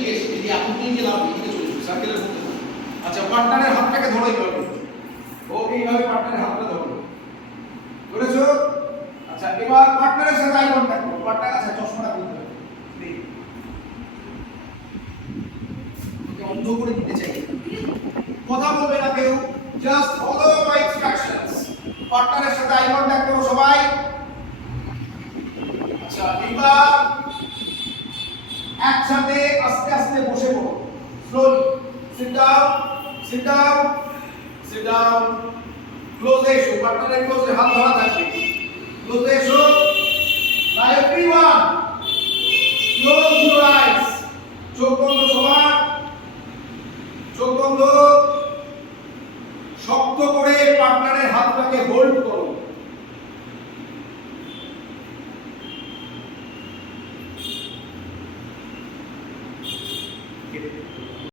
এদিকে এসে এই এখন নিয়ে গেলাম এদিকে চলে যাবে সার্কেলের মধ্যে। আচ্ছা পার্টনারের হাতটাকে ধরো এইভাবে, ও এইভাবে পার্টনারের হাতটা ধরো, ধরেছো? আচ্ছা এবার পার্টনারের সাথে আই কন্টাক্ট করো, পার্টনার আচ্ছা চশমাটা খুলতে হবে, ওকে অন্ধ করে দিতে চাই, কথা বলবে না কেউ, জাস্ট ফলো মাই ইনস্ট্রাকশনস। পার্টনারের সাথে আই কন্টাক্ট করো সবাই। আচ্ছা এবার একসাথে আস্তে আস্তে বসে পড়ো, slowly sit down, sit down, sit down, ক্লোজে এসো, পার্টনারের ক্লোজে হাত ধরা থাকবে, ক্লোজে এসো। Now everyone close your eyes, চোখ বন্ধ সবার, চোখ বন্ধ, শক্ত করে পার্টনারের হাতটাকে হোল্ড করো।